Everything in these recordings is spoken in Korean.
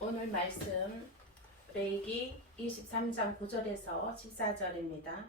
오늘 말씀 레위기 23장 9절에서 14절입니다.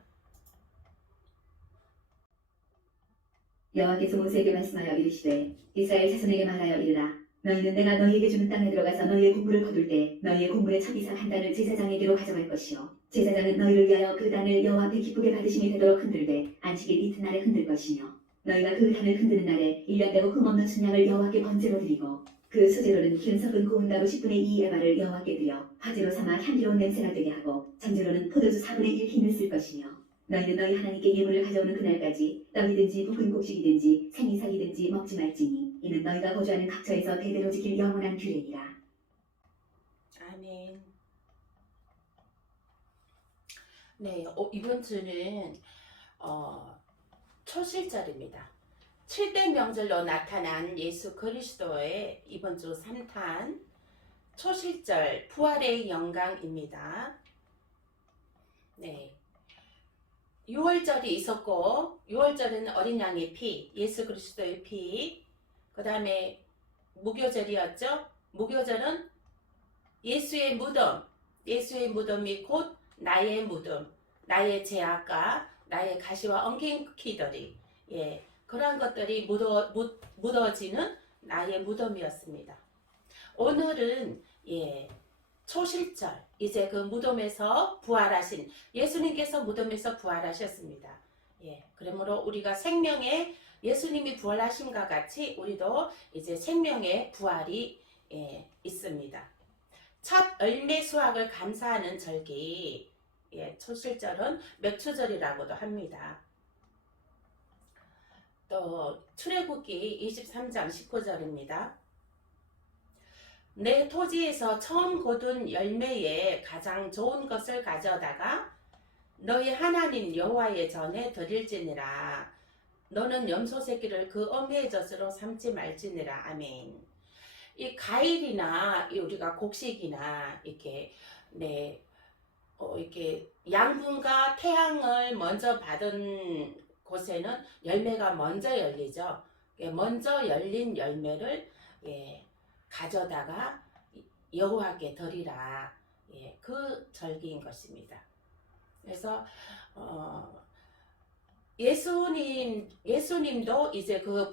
여호와께서 모세에게 말씀하여 이르시되 이스라엘 자손에게 말하여 이르라. 너희는 내가 너희에게 주는 땅에 들어가서 너희의 곡물을 거둘 때 너희의 곡물의 첫 이삭 한 단을 제사장에게로 가져갈 것이요 제사장은 너희를 위하여 그 단을 여호와 앞에 기쁘게 받으심이 되도록 흔들되 안식일 이튿날에 흔들 것이며 너희가 그 단을 흔드는 날에 1년 되고 흠없는 순양을 여호와께 번제로 드리고 그 수제로는 기름 섞은 고운 가루 10분의 2 에바를 여호와께 드려 화제로 삼아 향기로운 냄새가 되게 하고 전제로는 포도주 4분의 1 hin을 쓸 것이며 너희는 너희 하나님께 예물을 가져오는 그날까지 떡이든지 볶은 곡식이든지 생이삭이든지 먹지 말지니 이는 너희가 거주하는 각처에서 대대로 지킬 영원한 규례니라. 아멘. 네, 이번 주는 초실절입니다. 7대 명절로 나타난 예수 그리스도의 이번 주 3탄 초실절 부활의 영광입니다. 네. 6월절이 있었고 6월절은 어린 양의 피, 예수 그리스도의 피, 그 다음에 무교절이었죠. 무교절은 예수의 무덤, 예수의 무덤이 곧 나의 무덤, 나의 죄악과 나의 가시와 엉킨 예, 그러한 것들이 묻어지는 나의 무덤이었습니다. 오늘은 초실절, 이제 그 무덤에서 부활하신 예수님께서 무덤에서 부활하셨습니다. 그러므로 우리가 생명의 예수님이 부활하심과 같이 우리도 이제 생명의 부활이 있습니다. 첫 열매 수확을 감사하는 절기, 초실절은 맥추절이라고도 합니다. 또 출애굽기 23장 19절입니다. 내 토지에서 처음 거둔 열매에 가장 좋은 것을 가져다가 너희 하나님 여호와의 전에 드릴지니라. 너는 염소 새끼를 그 어미의 젖으로 삼지 말지니라. 아멘. 이 과일이나 우리가 곡식이나 이렇게 이렇게 양분과 태양을 먼저 받은 곳에는 열매가 먼저 열리죠. 먼저 열린 열매를 가져다가 여호와께 드리라. 그 절기인 것입니다. 그래서 예수님도 이제 그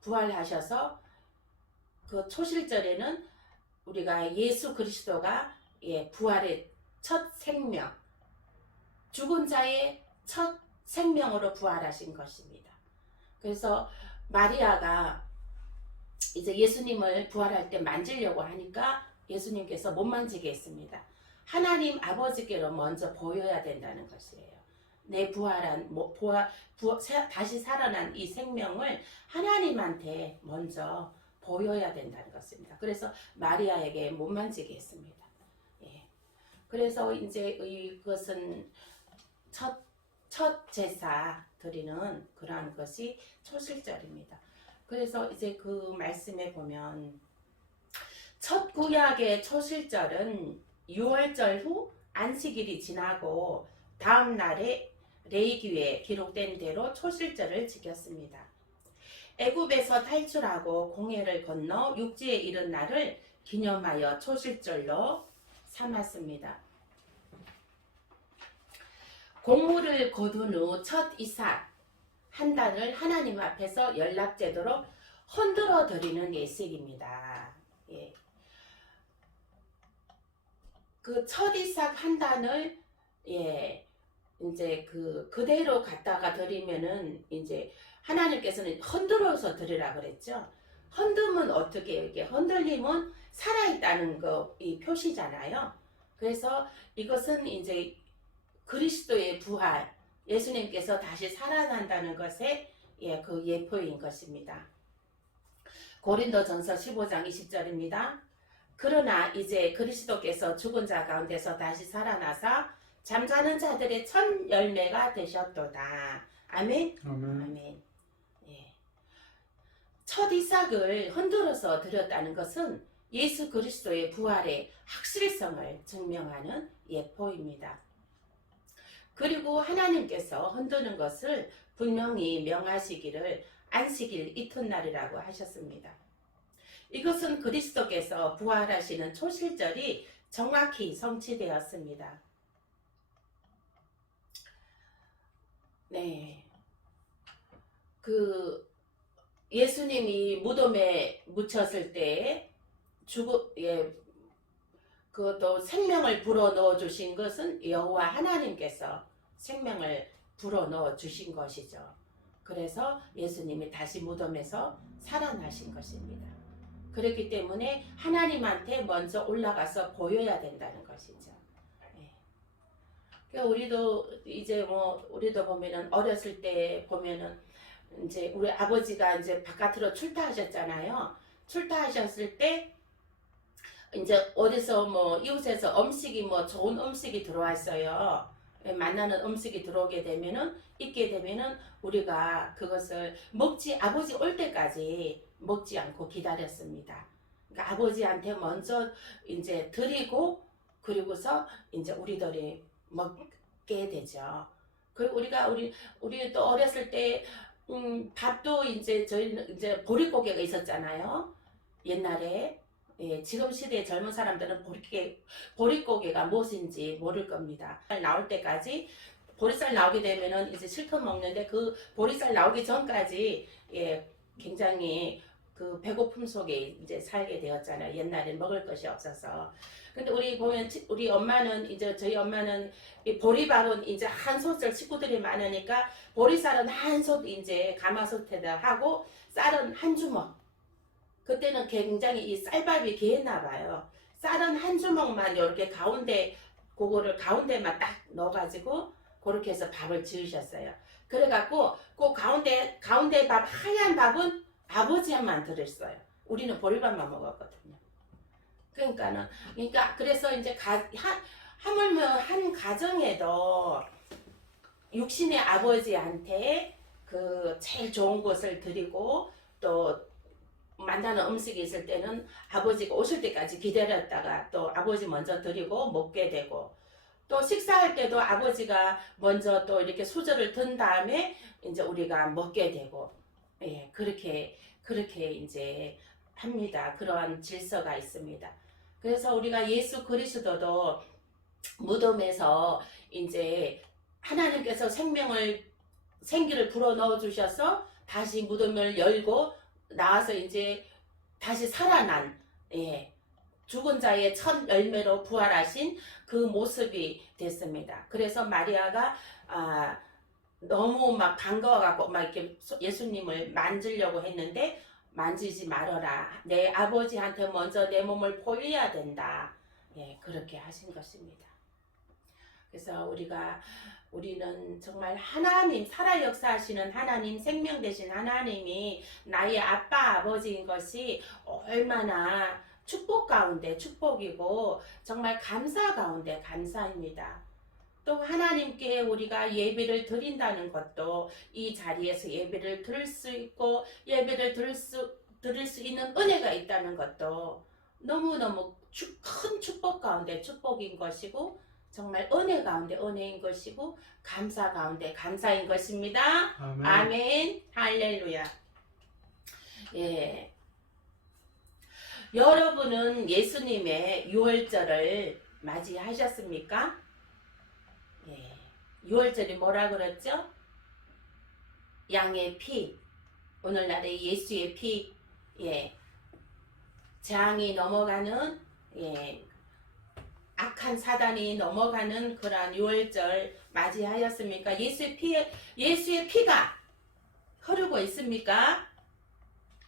부활하셔서 그 초실절에는 우리가 예수 그리스도가 부활의 첫 생명, 죽은 자의 첫 생명으로 부활하신 것입니다. 그래서 마리아가 이제 예수님을 부활할 때 만지려고 하니까 예수님께서 못 만지게 했습니다. 하나님 아버지께로 먼저 보여야 된다는 것이에요. 내 다시 살아난 이 생명을 하나님한테 먼저 보여야 된다는 것입니다. 그래서 마리아에게 못 만지게 했습니다. 그래서 이제 이것은 첫 제사 드리는 그러한 것이 초실절입니다. 그래서 이제 그 말씀에 보면 첫 구약의 초실절은 6월절 후 안식일이 지나고 다음 날에 레위기에 기록된 대로 초실절을 지켰습니다. 애굽에서 탈출하고 공해를 건너 육지에 이른 날을 기념하여 초실절로 삼았습니다. 곡물을 거둔 후 첫 이삭 한 단을 하나님 앞에서 연락제도로 흔들어 드리는 예식입니다. 그 첫 이삭 한 단을 이제 그대로 갖다가 드리면은 이제 하나님께서는 흔들어서 드리라 그랬죠. 흔듦은 어떻게 이게 흔들림은 살아있다는 이 표시잖아요. 그래서 이것은 이제 그리스도의 부활, 예수님께서 다시 살아난다는 것의 그 예표인 것입니다. 고린도전서 15장 20절입니다. 그러나 이제 그리스도께서 죽은 자 가운데서 다시 살아나사 잠자는 자들의 첫 열매가 되셨도다. 아멘. 아멘. 첫 이삭을 흔들어서 드렸다는 것은 예수 그리스도의 부활의 확실성을 증명하는 예표입니다. 그리고 하나님께서 흔드는 것을 분명히 명하시기를 안식일 이튿날이라고 하셨습니다. 이것은 그리스도께서 부활하시는 초실절이 정확히 성취되었습니다. 네. 그 예수님이 무덤에 묻혔을 때 그것도 생명을 불어넣어 주신 것은 여호와 하나님께서 생명을 불어넣어 주신 것이죠. 그래서 예수님이 다시 무덤에서 살아나신 것입니다. 그렇기 때문에 하나님한테 먼저 올라가서 보여야 된다는 것이죠. 예. 그러니까 우리도 보면은 어렸을 때 보면은 이제 우리 아버지가 이제 바깥으로 출타하셨잖아요. 출타하셨을 때 이제 어디서 이웃에서 음식이 좋은 음식이 들어왔어요. 만나는 음식이 들어오게 되면은 있게 되면은 우리가 그것을 아버지 올 때까지 먹지 않고 기다렸습니다. 그러니까 아버지한테 먼저 이제 드리고 그리고서 이제 우리들이 먹게 되죠. 그리고 우리 또 어렸을 때 밥도 이제 저희는 이제 보릿고개가 있었잖아요. 옛날에. 예, 지금 시대의 젊은 사람들은 보릿고개가 무엇인지 모를 겁니다. 나올 때까지 보리쌀 나오게 되면은 이제 실컷 먹는데 그 보리쌀 나오기 전까지 굉장히 그 배고픔 속에 이제 살게 되었잖아요. 옛날엔 먹을 것이 없어서. 근데 우리 엄마는 저희 엄마는 이 보리밥은 이제 한 솥을 식구들이 많으니까 보리쌀은 한 솥 이제 가마솥에다 하고 쌀은 한 주먹. 그때는 굉장히 이 쌀밥이 귀했나 봐요. 쌀은 한 주먹만 이렇게 그거를 가운데만 딱 넣어가지고 그렇게 해서 밥을 지으셨어요. 그래갖고 그 가운데 하얀 밥은 아버지만 들었어요. 우리는 보리밥만 먹었거든요. 그래서 이제 하물며 한 가정에도 육신의 아버지한테 그 제일 좋은 것을 드리고 또 만나는 음식이 있을 때는 아버지가 오실 때까지 기다렸다가 또 아버지 먼저 드리고 먹게 되고 또 식사할 때도 아버지가 먼저 또 이렇게 수저를 든 다음에 이제 우리가 먹게 되고 그렇게 이제 합니다. 그러한 질서가 있습니다. 그래서 우리가 예수 그리스도도 무덤에서 이제 하나님께서 생기를 불어넣어 주셔서 다시 무덤을 열고 나와서 이제 다시 살아난 죽은 자의 첫 열매로 부활하신 그 모습이 됐습니다. 그래서 마리아가 너무 막 반가워갖고 막 이렇게 예수님을 만지려고 했는데 만지지 말아라. 내 아버지한테 먼저 내 몸을 보여야 된다. 그렇게 하신 것입니다. 그래서 우리는 정말 하나님, 살아 역사하시는 하나님, 생명 되신 하나님이 나의 아빠, 아버지인 것이 얼마나 축복 가운데 축복이고 정말 감사 가운데 감사입니다. 또 하나님께 우리가 예배를 드린다는 것도 이 자리에서 예배를 드릴 수 있고 예배를 드릴 수 있는 은혜가 있다는 것도 너무너무 큰 축복 가운데 축복인 것이고 정말 은혜 가운데 은혜인 것이고 감사 가운데 감사인 것입니다. 아멘. 아멘. 할렐루야. 여러분은 예수님의 유월절을 맞이하셨습니까? 유월절이 뭐라 그랬죠? 양의 피, 오늘날의 예수의 피, 재앙이 넘어가는 악한 사단이 넘어가는 그러한 유월절 맞이하였습니까? 예수의 피가 흐르고 있습니까?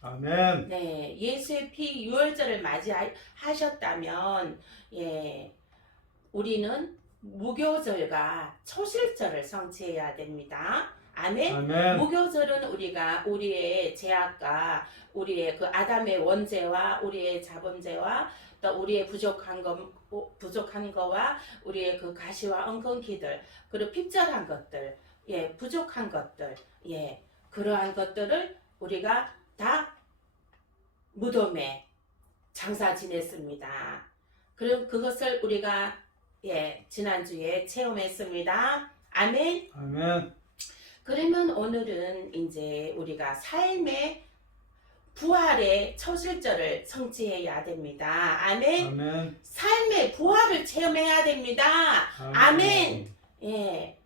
아멘. 네, 예수의 피 유월절을 맞이하셨다면 우리는 무교절과 초실절을 성취해야 됩니다. 아멘. 아멘. 무교절은 우리의 죄악과 우리의 그 아담의 원죄와 우리의 자범죄와 또 우리의 부족한 거와 우리의 그 가시와 엉겅퀴들 그리고 핍절한 것들, 부족한 것들, 그러한 것들을 우리가 다 무덤에 장사 지냈습니다. 그럼 그것을 우리가 지난주에 체험했습니다. 아멘. 아멘. 그러면 오늘은 이제 우리가 삶의 부활의 처실절을 성취해야 됩니다. 아멘. 아멘. 삶의 부활을 체험해야 됩니다. 아멘. 예.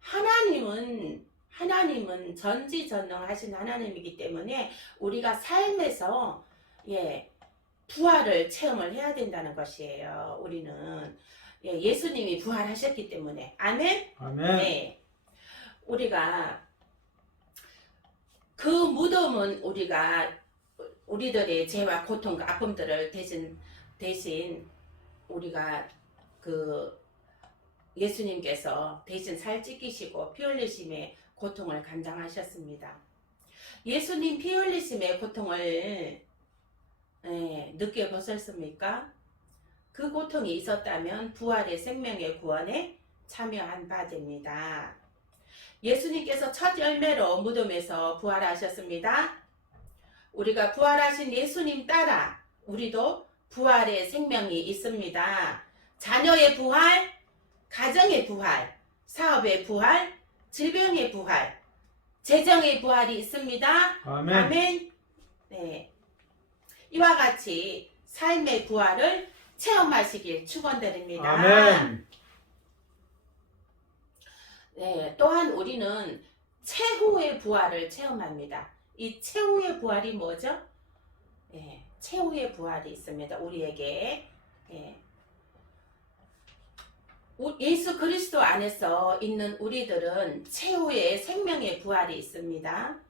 하나님은 전지전능하신 하나님이기 때문에 우리가 삶에서 부활을 체험을 해야 된다는 것이에요. 우리는 예수님이 부활하셨기 때문에. 아멘. 아멘. 네. 우리가 그 무덤은 우리들의 죄와 고통과 아픔들을 대신 우리가 그 예수님께서 대신 살 찢기시고 피 흘리심의 고통을 감당하셨습니다. 예수님 피 흘리심의 고통을 느껴보셨습니까? 그 고통이 있었다면 부활의 생명의 구원에 참여한 바 됩니다. 예수님께서 첫 열매로 무덤에서 부활하셨습니다. 우리가 부활하신 예수님 따라 우리도 부활의 생명이 있습니다. 자녀의 부활, 가정의 부활, 사업의 부활, 질병의 부활, 재정의 부활이 있습니다. 아멘. 아멘. 네. 이와 같이 삶의 부활을 체험하시길 축원드립니다. 아멘. 네, 또한 우리는 최후의 부활을 체험합니다. 이 최후의 부활이 뭐죠? 최후의 부활이 있습니다. 우리에게. 예수 그리스도 안에서 있는 우리들은 최후의 생명의 부활이 있습니다.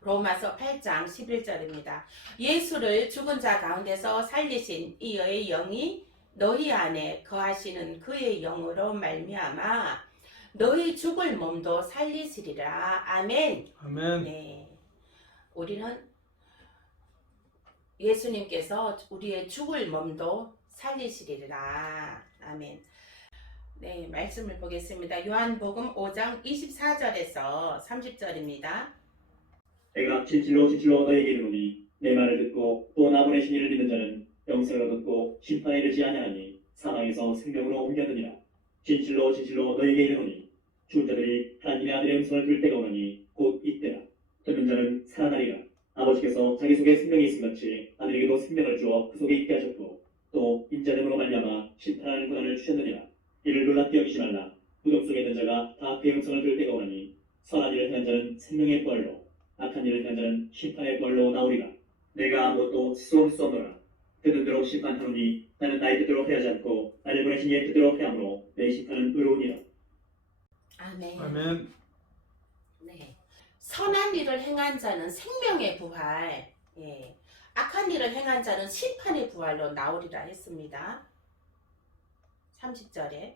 로마서 8장 11절입니다. 예수를 죽은 자 가운데서 살리신 이의 영이 너희 안에 거하시는 그의 영으로 말미암아 너희 죽을 몸도 살리시리라. 아멘. 아멘. 네. 우리는 예수님께서 우리의 죽을 몸도 살리시리라. 아멘. 네, 말씀을 보겠습니다. 요한복음 5장 24절에서 30절입니다. 내가 진실로 진실로 너희에게 이르노니 내 말을 듣고 또 나 보내신 이를 믿는 자는 영생을 얻고 심판에 이르지 아니하니 사망에서 생명으로 옮겼느니라. 진실로 진실로 너희에게 이르노니 죽은 자들이 하나님의 아들의 음성을 들을 때가 오나니 곧 이때라. 듣는 자는 살아나리라. 아버지께서 자기 속에 생명이 있음같이 아들에게도 생명을 주어 그 속에 있게 하셨고 또 인자됨으로 말미암아 심판하는 고난을 주셨느니라. 이를 놀랍게 여기지 말라. 무덤 속에 있는 자가 다 그의 음성을 들을 때가 오나니 선한 일을 행한 자는 생명의 부활로 악한 일을 행한 자는 심판의 부활로 나오리라. 내가 아무것도 스스로 할 수 없노라. 듣는 대로 심판하노니 나는 나의 뜻대로 행하지 않고 나를 보내신 이의 뜻대로 행함으로 내 심판은 의로우니라. 아멘. 아멘. 네. 선한 일을 행한 자는 생명의 부활, 악한 일을 행한 자는 심판의 부활로 나오리라 했습니다. 30절에.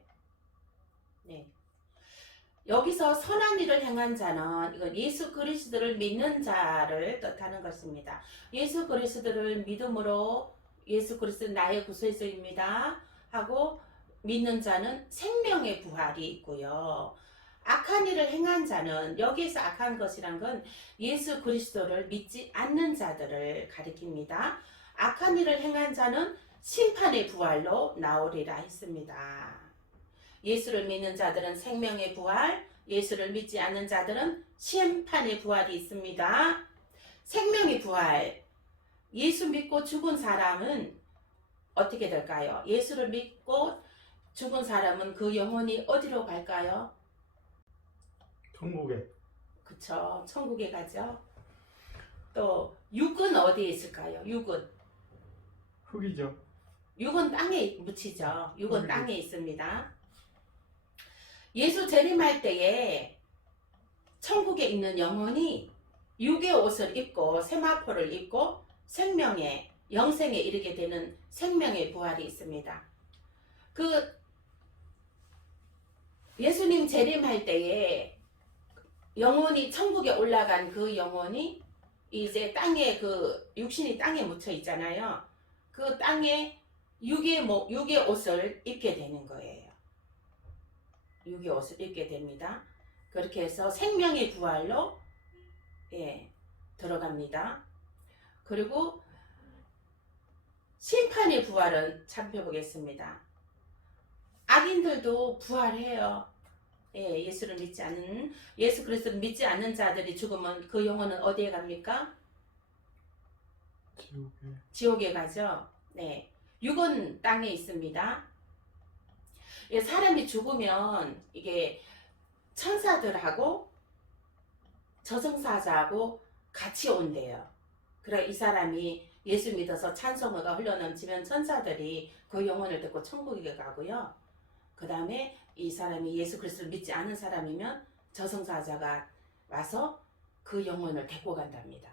네. 여기서 선한 일을 행한 자는 이건 예수 그리스도를 믿는 자를 뜻하는 것입니다. 예수 그리스도를 믿음으로 예수 그리스도 나의 구세주입니다 하고 믿는 자는 생명의 부활이 있고요. 악한 일을 행한 자는, 여기에서 악한 것이란 건 예수 그리스도를 믿지 않는 자들을 가리킵니다. 악한 일을 행한 자는 심판의 부활로 나오리라 했습니다. 예수를 믿는 자들은 생명의 부활, 예수를 믿지 않는 자들은 심판의 부활이 있습니다. 생명의 부활, 예수 믿고 죽은 사람은 어떻게 될까요? 예수를 믿고 죽은 사람은 그 영혼이 어디로 갈까요? 천국에. 그쵸, 천국에 가죠. 또 육은 어디에 있을까요? 육은 흙이죠. 땅에 묻히죠. 육은 땅에 있습니다. 예수 재림할 때에 천국에 있는 영혼이 육의 옷을 입고 세마포를 입고 영생에 이르게 되는 생명의 부활이 있습니다. 그 예수님 재림할 때에 영혼이 천국에 올라간 그 영혼이 이제 땅에 그 육신이 땅에 묻혀 있잖아요. 그 땅에 육의 옷을 입게 되는 거예요. 육의 옷을 입게 됩니다. 그렇게 해서 생명의 부활로 들어갑니다. 그리고 심판의 부활은 살펴보겠습니다. 악인들도 부활해요. 예수를 믿지 않는, 예수 그리스도를 믿지 않는 자들이 죽으면 그 영혼은 어디에 갑니까? 지옥에. 지옥에 가죠. 네. 육은 땅에 있습니다. 예, 사람이 죽으면 이게 천사들하고 저승사자하고 같이 온대요. 그래 이 사람이 예수 믿어서 찬송어가 흘러넘치면 천사들이 그 영혼을 듣고 천국에 가고요. 그 다음에 이 사람이 예수 그리스도를 믿지 않은 사람이면 저승사자가 와서 그 영혼을 데리고 간답니다.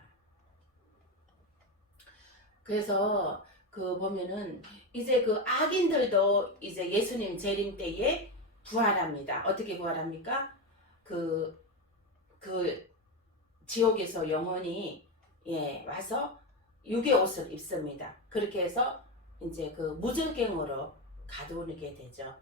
그래서 그 보면은 이제 그 악인들도 이제 예수님 재림 때에 부활합니다. 어떻게 부활합니까? 그 지옥에서 영혼이 와서 육의 옷을 입습니다. 그렇게 해서 이제 그 무절갱으로 가두게 되죠.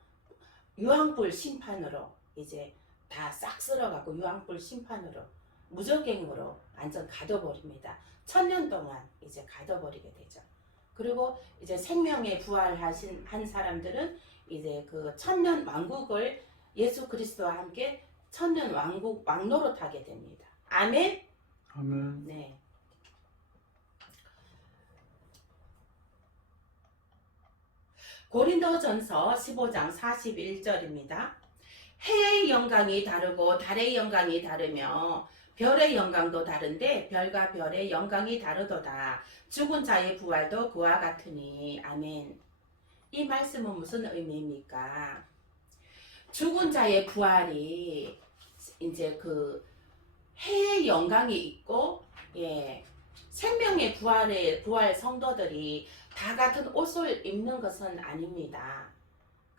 유황불 심판으로 이제 다 싹 쓸어가고 유황불 심판으로 무절갱으로 완전 가둬버립니다. 1000년 동안 이제 가둬버리게 되죠. 그리고 이제 생명의 부활하신 한 사람들은 이제 그 1000년 왕국을 예수 그리스도와 함께 1000년 왕국 왕노릇하게 됩니다. 아멘. 아멘. 네. 고린도전서 15장 41절입니다. 해의 영광이 다르고 달의 영광이 다르며 별의 영광도 다른데 별과 별의 영광이 다르도다. 죽은 자의 부활도 그와 같으니. 아멘. 이 말씀은 무슨 의미입니까? 죽은 자의 부활이 이제 그 해의 영광이 있고 생명의 부활 성도들이 다 같은 옷을 입는 것은 아닙니다.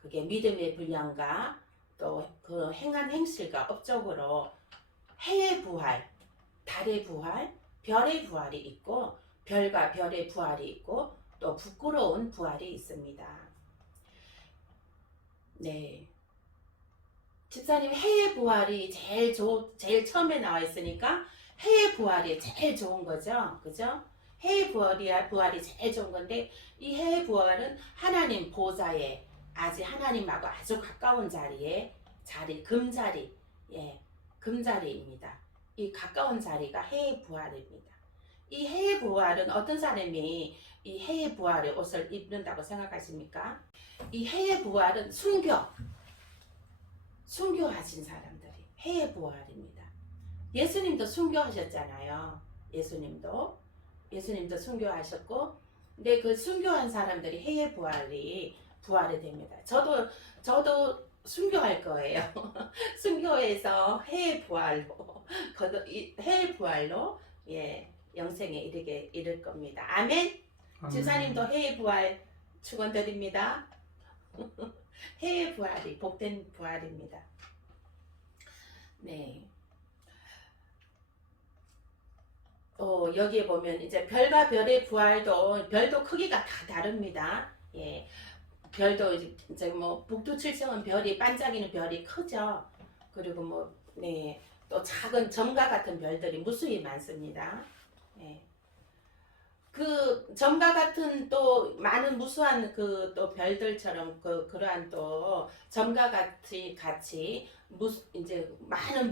그게 믿음의 분량과 또 그 행한 행실과 업적으로 해의 부활, 달의 부활, 별의 부활이 있고 별과 별의 부활이 있고 또 부끄러운 부활이 있습니다. 네. 집사님 해의 부활이 제일 처음에 나와 있으니까 해의 부활이 제일 좋은 거죠. 그죠? 해의 부활이 제일 좋은 건데 이 해의 부활은 하나님 보좌에 아직 하나님하고 아주 가까운 금자리, 금자리입니다. 이 가까운 자리가 해의 부활입니다. 이 해의 부활은 어떤 사람이 이 해의 부활의 옷을 입는다고 생각하십니까? 이 해의 부활은 순교하신 사람들이 해의 부활입니다. 예수님도 순교하셨잖아요. 예수님도 순교하셨고, 근데 그 순교한 사람들이 해의 부활이 됩니다. 저도 순교할 거예요. 순교해서 해의 부활로 영생에 이를 겁니다. 아멘. 집사님도 해의 부활 축원드립니다. 해의 부활이 복된 부활입니다. 네. 여기에 보면 이제 별과 별의 별도 크기가 다 다릅니다. 별도 이제 뭐 북두칠성은 별이 반짝이는 별이 크죠. 그리고 또 작은 점과 같은 별들이 무수히 많습니다. 그 점과 같은 또 많은 무수한 그 또 별들처럼 그러한 또 점과 같이 이제 많은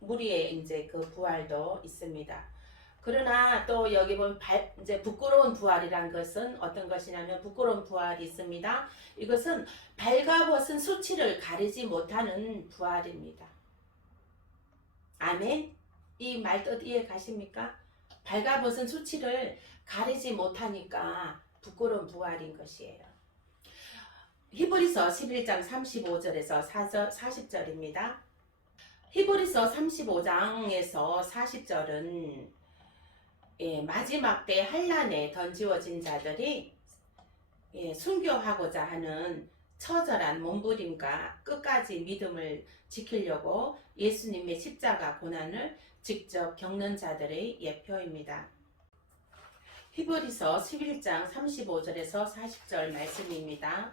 무리의 이제 그 부활도 있습니다. 그러나 또 여기 보면 이제 부끄러운 부활이란 것은 어떤 것이냐면 부끄러운 부활이 있습니다. 이것은 발가벗은 수치를 가리지 못하는 부활입니다. 아멘. 이 말뜻 이해 가십니까? 발가벗은 수치를 가리지 못하니까 부끄러운 부활인 것이에요. 히브리서 11장 35절에서 40절입니다. 히브리서 35장에서 40절은 마지막 때 환난에 던지워진 자들이 순교하고자 하는 처절한 몸부림과 끝까지 믿음을 지키려고 예수님의 십자가 고난을 직접 겪는 자들의 예표입니다. 히브리서 11장 35절에서 40절 말씀입니다.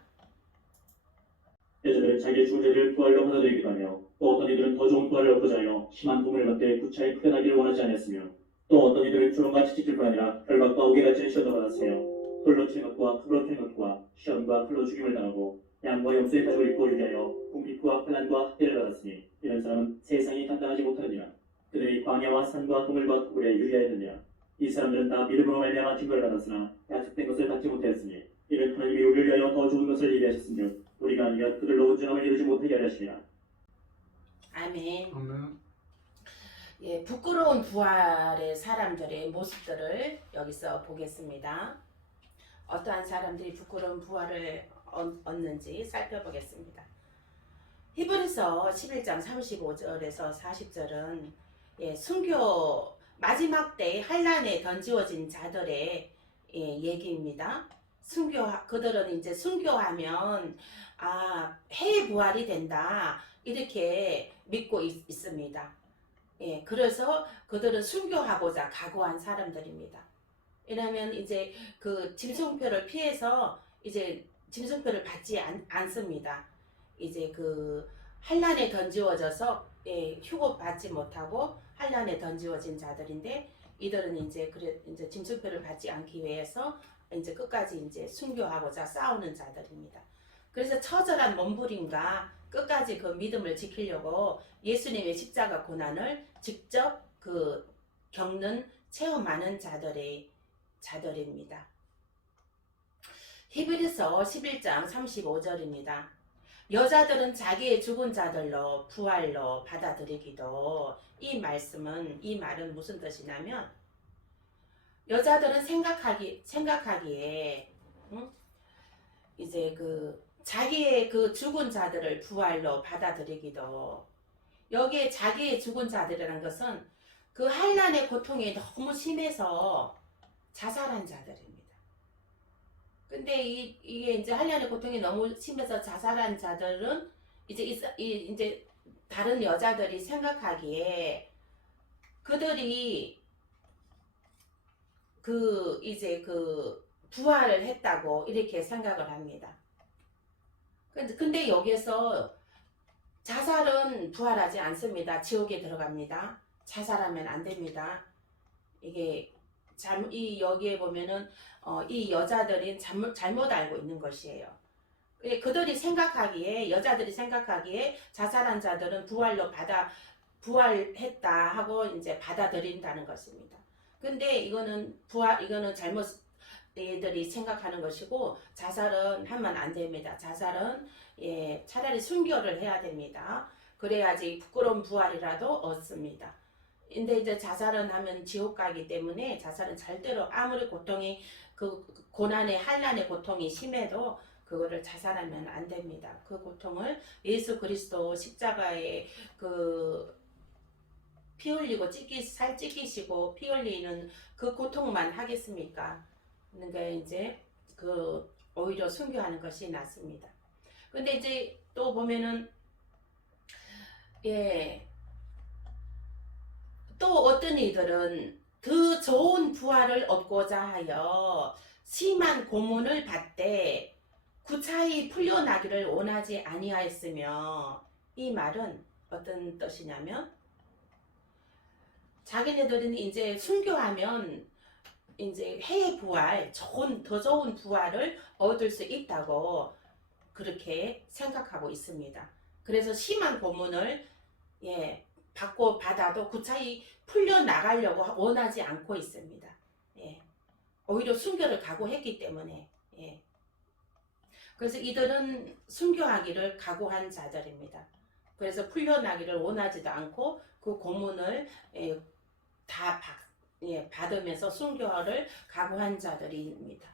여자들은 자기의 죽은 자들을 부활로 받아들이기도 하며 또 어떤 이들은 더 좋은 부활을 얻고자 하여 심한 고문을 받되 구차히 풀려나기를 원하지 않았으며 또 어떤 이들은 주름과 채찍질뿐 아니라 결박과 옥에 갇히는 시험도 받았으며 돌로 치는 것과 칼로 패는 것과 시험과 칼로 죽임을 당하고 양과 염소의 가죽을 입고 유리하여 궁핍과 환난과 학대를 받았으니 이런 사람은 세상이 감당하지 못하느니라. 그들이 광야와 산과 그물과 토굴에 유리하였느니라. 이 사람들은 다 믿음으로 말미암아 증거를 받았으나 약속된 것을 받지 못하였으니 이를 하나님이 우리를 위하여 더 좋은 것을 예비하셨으며 우리가 아니면 그들로 온전함을 이루지 못하게 하려 하시니라. 아멘. 아멘. 예, 부끄러운 부활의 사람들의 모습들을 여기서 보겠습니다. 어떠한 사람들이 부끄러운 부활을 얻는지 살펴보겠습니다. 히브리서 11장 35절에서 40절은 순교 마지막 때 환란에 던지워진 자들의 얘기입니다. 그들은 이제 순교하면 해 부활이 된다 이렇게 믿고 있습니다. 그래서 그들은 순교하고자 각오한 사람들입니다. 왜냐하면 이제 그 짐승표를 피해서 이제 짐승표를 받지 않습니다. 이제 그 환란에 던지워져서 휴고 받지 못하고 환란에 던지워진 자들인데 이들은 이제 짐승표를 받지 않기 위해서 이제 끝까지 이제 순교하고자 싸우는 자들입니다. 그래서 처절한 몸부림과 끝까지 그 믿음을 지키려고 예수님의 십자가 고난을 직접 체험하는 자들입니다. 히브리서 11장 35절입니다. 여자들은 자기의 죽은 자들로 부활로 받아들이기도 이 말은 무슨 뜻이냐면 여자들은 생각하기에 이제 자기의 그 죽은 자들을 부활로 받아들이기도 여기에 자기의 죽은 자들이라는 것은 그 환난의 고통이 너무 심해서 자살한 자들입니다. 근데 이게 이제 환난의 고통이 너무 심해서 자살한 자들은 이제 다른 여자들이 생각하기에 그들이 부활을 했다고 이렇게 생각을 합니다. 근데 여기에서 자살은 부활하지 않습니다. 지옥에 들어갑니다. 자살하면 안 됩니다. 여기에 보면은 이 여자들이 잘못 알고 있는 것이에요. 여자들이 생각하기에 자살한 자들은 부활했다 하고 이제 받아들인다는 것입니다. 근데 이거는 잘못 얘들이 생각하는 것이고 자살은 하면 안 됩니다. 자살은 차라리 순교를 해야 됩니다. 그래야지 부끄러운 부활이라도 얻습니다. 근데 이제 자살은 하면 지옥 가기 때문에 자살은 절대로 아무리 고통이 고난의 환난의 고통이 심해도 그거를 자살하면 안 됩니다. 그 고통을 예수 그리스도 십자가에 피 흘리고 살 찢기시고 피 흘리는 그 고통만 하겠습니까? 그러니까 이제 오히려 순교하는 것이 낫습니다. 근데 이제 또 보면은 또 어떤 이들은 더 좋은 부활을 얻고자 하여 심한 고문을 받되 구차히 풀려나기를 원하지 아니하였으며 이 말은 어떤 뜻이냐면 자기네들은 이제 순교하면 이제 해의 부활, 더 좋은 부활을 얻을 수 있다고 그렇게 생각하고 있습니다. 그래서 심한 고문을 받아도 구차히 풀려나가려고 원하지 않고 있습니다. 오히려 순교를 각오했기 때문에. 그래서 이들은 순교하기를 각오한 자들입니다. 그래서 풀려나기를 원하지도 않고 그 고문을 다 받으면서 순교를 각오한 자들입니다.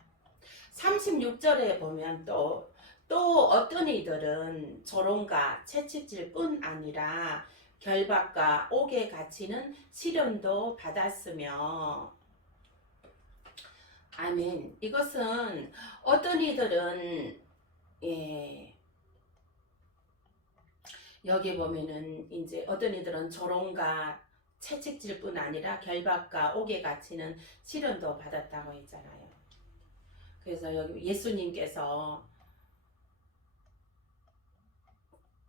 36절에 보면 또 어떤 이들은 조롱과 채찍질뿐 아니라 결박과 옥에 갇히는 시련도 받았으며 아멘. 이것은 어떤 이들은 여기 보면은 이제 어떤 이들은 조롱과 채찍질뿐 아니라 결박과 옥에 갇히는 시련도 받았다고 했잖아요. 그래서 여기 예수님께서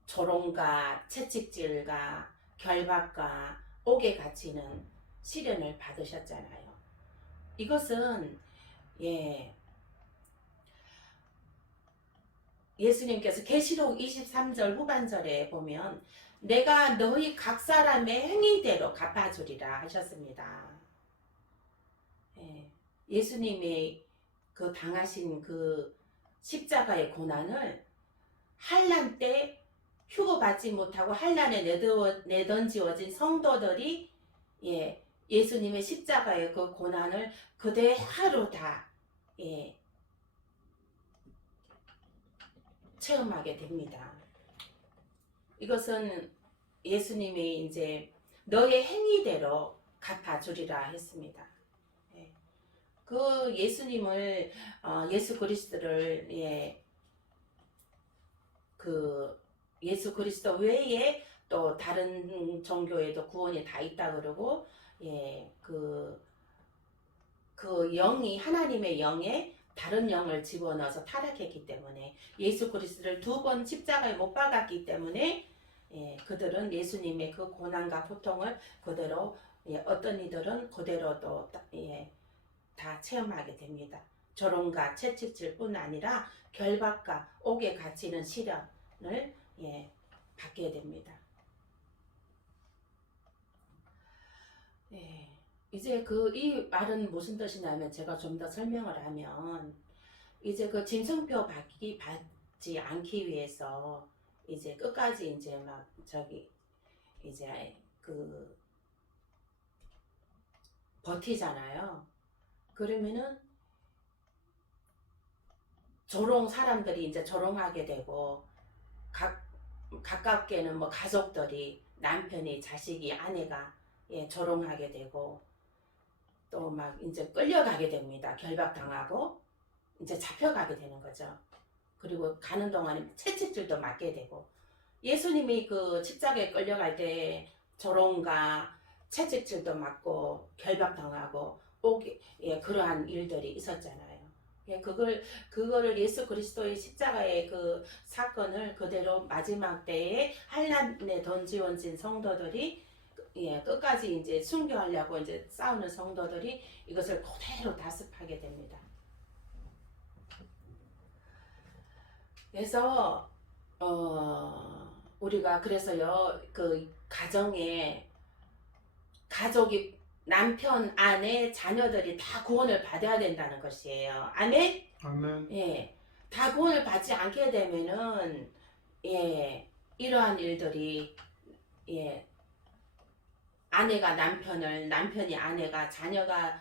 조롱과 채찍질과 결박과 옥에 갇히는 시련을 받으셨잖아요. 이것은 예수님께서 계시록 23절 후반절에 보면 내가 너희 각 사람의 행위대로 갚아주리라 하셨습니다. 예, 예수님의 그 당하신 그 십자가의 고난을 환란 때 휴거받지 못하고 환란에 내던지워진 성도들이 예수님의 십자가의 그 고난을 그대로 다 체험하게 됩니다. 이것은 예수님이 이제 너의 행위대로 갚아주리라 했습니다. 그 예수님을 예수 그리스도를 그 예수 그리스도 외에 또 다른 종교에도 구원이 다 있다 그러고 그 영이 하나님의 영에 다른 영을 집어넣어서 타락했기 때문에 예수 그리스도를 2번 십자가에 못 박았기 때문에 그들은 예수님의 그 고난과 고통을 그대로 어떤 이들은 그대로 또 다 체험하게 됩니다. 조롱과 채찍질뿐 아니라 결박과 옥에 갇히는 시련을 받게 됩니다. 이제 이 말은 무슨 뜻이냐면 제가 좀 더 설명을 하면 이제 그 짐승표 받지 않기 위해서 이제 끝까지 이제 막 이제 버티잖아요. 그러면은 사람들이 이제 조롱하게 되고 가깝게는 뭐 가족들이 남편이 자식이 아내가 조롱하게 되고 또 막 이제 끌려가게 됩니다. 결박당하고 이제 잡혀가게 되는 거죠. 그리고 가는 동안에 채찍질도 맞게 되고 예수님이 그 십자가에 끌려갈 때 조롱과 채찍질도 맞고 결박당하고 그러한 일들이 있었잖아요. 그거를 예수 그리스도의 십자가의 그 사건을 그대로 마지막 때에 환란에 던지워진 성도들이 끝까지 이제 순교하려고 이제 싸우는 성도들이 이것을 그대로 다습하게 됩니다. 그래서 우리가 그래서요 그 가족이 남편, 아내, 자녀들이 다 구원을 받아야 된다는 것이에요. 아멘? 아멘. 다 구원을 받지 않게 되면은 이러한 일들이 아내가 남편을, 남편이 아내가, 자녀가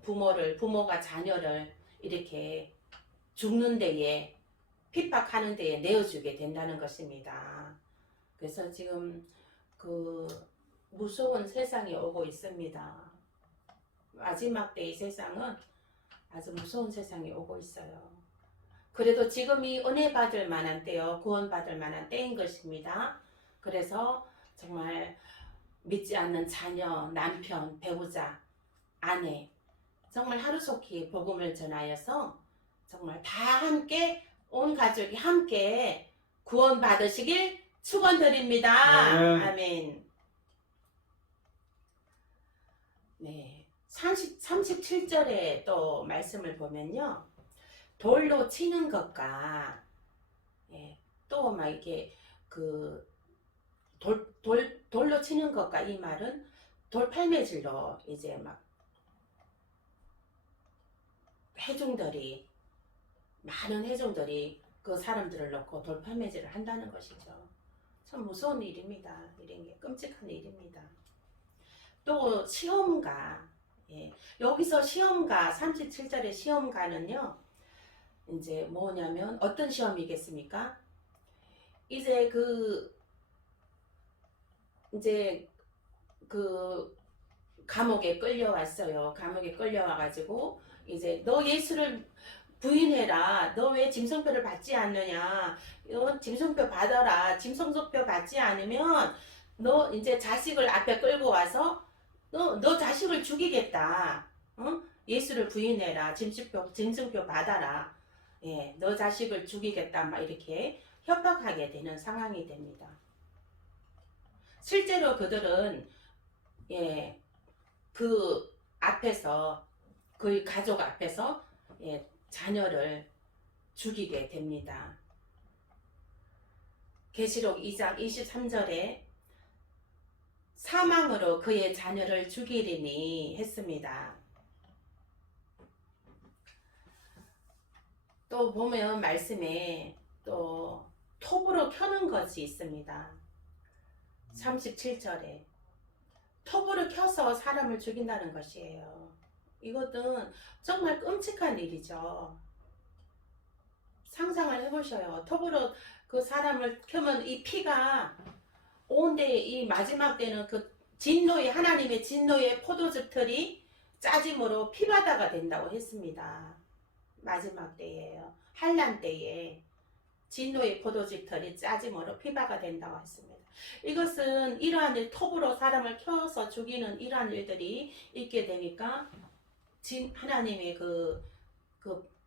부모가 자녀를 이렇게 죽는 데에 핍박하는 데에 내어주게 된다는 것입니다. 그래서 지금 무서운 세상이 오고 있습니다. 마지막 때의 세상은 아주 무서운 세상이 오고 있어요. 그래도 지금이 은혜 받을 만한 때요, 구원 받을 만한 때인 것입니다. 그래서 정말 믿지 않는 자녀, 남편, 배우자, 아내 정말 하루속히 복음을 전하여서 정말 다 함께 온 가족이 함께 구원 받으시길 축원드립니다. 아멘. 네, 37절에 또 말씀을 보면요, 돌로 치는 것과 또 막 이렇게 돌로 치는 것과 이 말은 돌팔매질로 이제 막 많은 회중들이 그 사람들을 놓고 돌팔매질을 한다는 것이죠. 참 무서운 일입니다. 이런 게 끔찍한 일입니다. 또 시험가, 여기서 시험가 37절의 시험가는요 이제 뭐냐면 어떤 시험이겠습니까? 이제 감옥에 끌려왔어요. 감옥에 끌려와가지고 이제 너 예수를 부인해라. 너 왜 짐승표를 받지 않느냐? 짐승표 받아라. 짐승표 받지 않으면 너 이제 자식을 앞에 끌고 와서 너 자식을 죽이겠다. 예수를 부인해라. 짐승표 받아라. 너 자식을 죽이겠다. 막 이렇게 협박하게 되는 상황이 됩니다. 실제로 그들은 그 앞에서 그 가족 앞에서 자녀를 죽이게 됩니다. 계시록 2장 23절에 사망으로 그의 자녀를 죽이리니 했습니다. 또 보면 말씀에 또 톱으로 켜는 것이 있습니다. 37절에 톱으로 켜서 사람을 죽인다는 것이에요. 이것은 정말 끔찍한 일이죠. 상상을 해보셔요. 톱으로 그 사람을 켜면 이 피가 온데 이 마지막 때는 그 진노의 하나님의 진노의 포도즙 털이 짜짐으로 피바다가 된다고 했습니다. 마지막 때예요. 환난 때에 진노의 포도즙 털이 짜짐으로 피바가 된다고 했습니다. 이것은 이러한 일, 톱으로 사람을 켜서 죽이는 이러한 일들이 있게 되니까 하나님의 그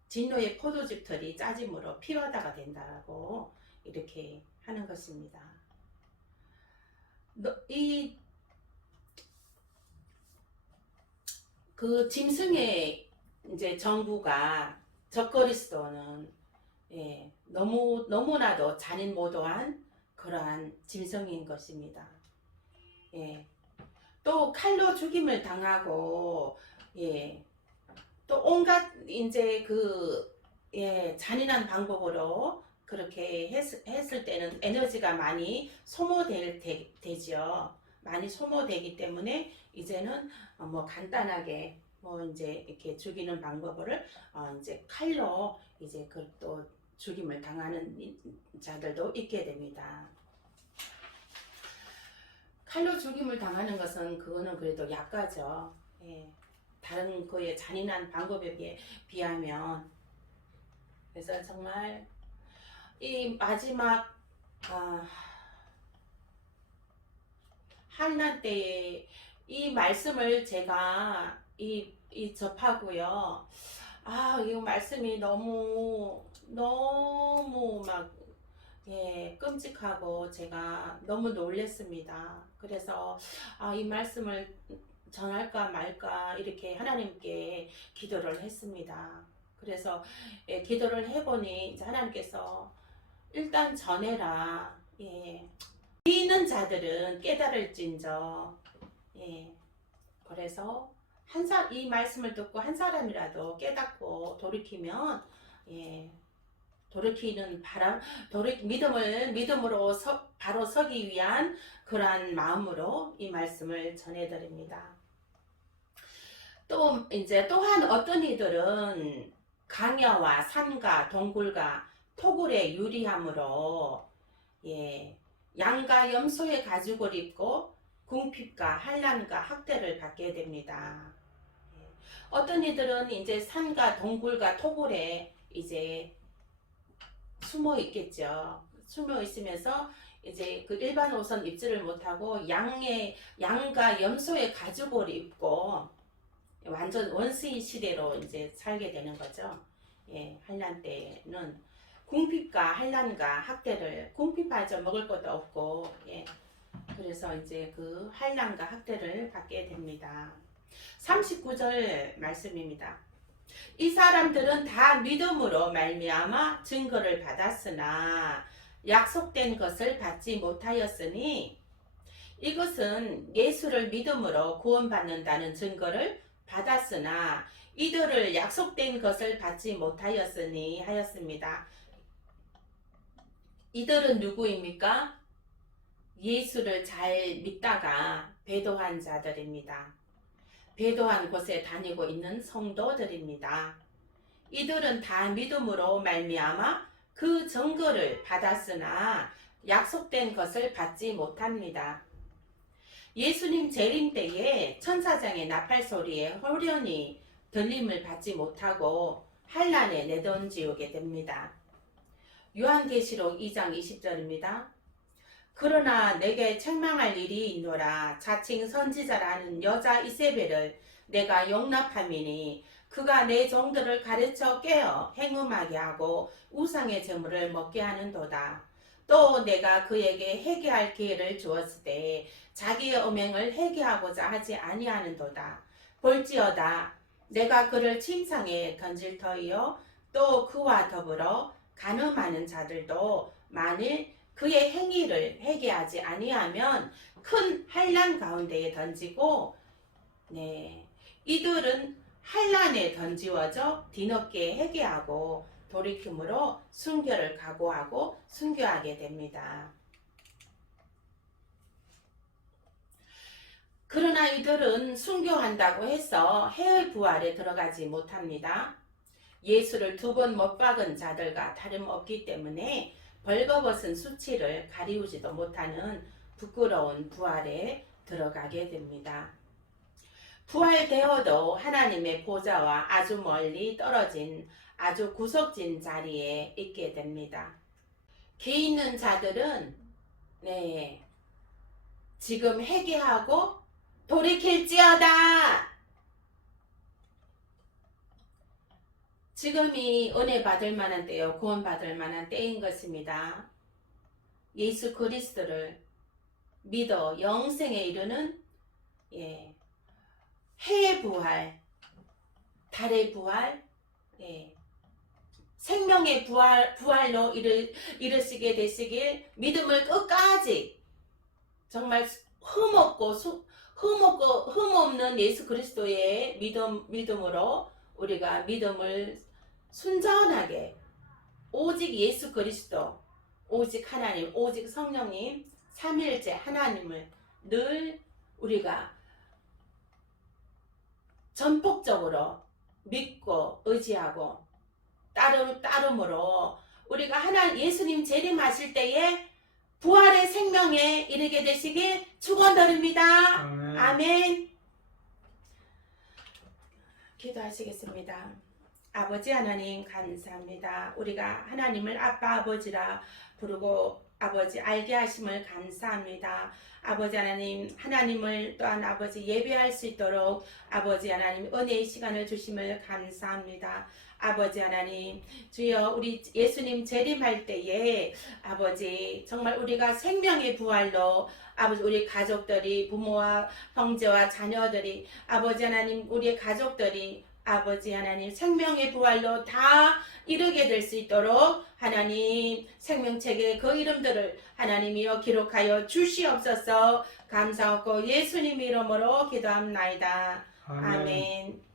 진노의 포도즙 털이 짜짐으로 피바다가 된다고 이렇게 하는 것입니다. 그 짐승의 이제 정부가 적그리스도는 너무나도 잔인모도한 그러한 짐승인 것입니다. 또 칼로 죽임을 당하고 또 온갖 이제 잔인한 방법으로 그렇게 했을 때는 에너지가 많이 소모되죠. 많이 소모되기 때문에 이제는 뭐 간단하게 뭐 이제 이렇게 죽이는 방법을 이제 칼로 이제 또 죽임을 당하는 자들도 있게 됩니다. 칼로 죽임을 당하는 것은 그거는 그래도 약하죠. 다른 그의 잔인한 방법에 비하면. 그래서 정말 이 마지막 한난 때에 이 말씀을 제가 접하고요. 이 말씀이 너무 막 끔찍하고 제가 너무 놀랬습니다. 그래서 이 말씀을 전할까 말까 이렇게 하나님께 기도를 했습니다. 그래서 기도를 해보니 이제 하나님께서 일단 전해라. 믿는 자들은 깨달을진저. 그래서 이 말씀을 듣고 한 사람이라도 깨닫고 돌이키면 돌이키는 믿음으로 바로 서기 위한 그러한 마음으로 이 말씀을 전해드립니다. 또 이제 또한 어떤 이들은 강야와 산과 동굴과 토굴에 유리함으로 양과 염소의 가죽을 입고 궁핍과 환난과 학대를 받게 됩니다. 어떤 이들은 이제 산과 동굴과 토굴에 이제 숨어 있겠죠. 숨어 있으면서 이제 그 일반 옷은 입지를 못하고 양과 염소의 가죽을 입고 완전 원시 시대로 이제 살게 되는 거죠. 환난 때는 궁핍과 환난과 학대를, 궁핍하죠. 먹을 것도 없고, 그래서 이제 그 환난과 학대를 받게 됩니다. 39절 말씀입니다. 이 사람들은 다 믿음으로 말미암아 증거를 받았으나 약속된 것을 받지 못하였으니, 이것은 예수를 믿음으로 구원받는다는 증거를 받았으나 이들을 약속된 것을 받지 못하였으니 하였습니다. 이들은 누구입니까? 예수를 잘 믿다가 배도한 자들입니다. 배도한 곳에 다니고 있는 성도들입니다. 이들은 다 믿음으로 말미암아 그 증거를 받았으나 약속된 것을 받지 못합니다. 예수님 재림 때에 천사장의 나팔 소리에 홀연히 들림을 받지 못하고 환난에 내던지게 됩니다. 요한계시록 2장 20절입니다. 그러나 내게 책망할 일이 있노라. 자칭 선지자라는 여자 이세벨을 내가 용납함이니 그가 내 종들을 가르쳐 깨어 행음하게 하고 우상의 제물을 먹게 하는도다. 또 내가 그에게 회개할 기회를 주었을 때 자기의 음행을 회개하고자 하지 아니하는도다. 볼지어다 내가 그를 침상에 던질 터이요 또 그와 더불어 간음하는 자들도 만일 그의 행위를 회개하지 아니하면 큰 환난 가운데에 던지고 네, 이들은 환난에 던지워져 뒤늦게 회개하고 돌이킴으로 순교를 각오하고 순교하게 됩니다. 그러나 이들은 순교한다고 해서 해의 부활에 들어가지 못합니다. 예수를 2번 못 박은 자들과 다름없기 때문에 벌거벗은 수치를 가리우지도 못하는 부끄러운 부활에 들어가게 됩니다. 부활되어도 하나님의 보좌와 아주 멀리 떨어진 아주 구석진 자리에 있게 됩니다. 개 있는 자들은 지금 회개하고 돌이킬지어다. 지금이 은혜 받을 만한 때요, 구원 받을 만한 때인 것입니다. 예수 그리스도를 믿어 영생에 이르는 해의 부활, 달의 부활, 생명의 부활로 이르시게 되시길 믿음을 끝까지 정말 흠없는 예수 그리스도의 믿음으로 우리가 믿음을 순전하게 오직 예수 그리스도, 오직 하나님, 오직 성령님, 삼일째 하나님을 늘 우리가 전폭적으로 믿고 의지하고 따름으로 우리가 예수님 재림하실 때에 부활의 생명에 이르게 되시길 축원드립니다. 아멘. 기도하시겠습니다. 아버지 하나님 감사합니다. 우리가 하나님을 아빠 아버지라 부르고 아버지 알게 하심을 감사합니다. 아버지 하나님, 하나님을 또한 아버지 예배할 수 있도록 아버지 하나님 은혜의 시간을 주심을 감사합니다. 아버지 하나님, 주여 우리 예수님 재림할 때에 아버지 정말 우리가 생명의 부활로 아버지 우리 가족들이 부모와 형제와 자녀들이 아버지 하나님 우리의 가족들이 아버지 하나님 생명의 부활로 다 이르게 될 수 있도록 하나님 생명책에 그 이름들을 하나님이여 기록하여 주시옵소서. 감사하고 예수님 이름으로 기도합나이다. 아멘.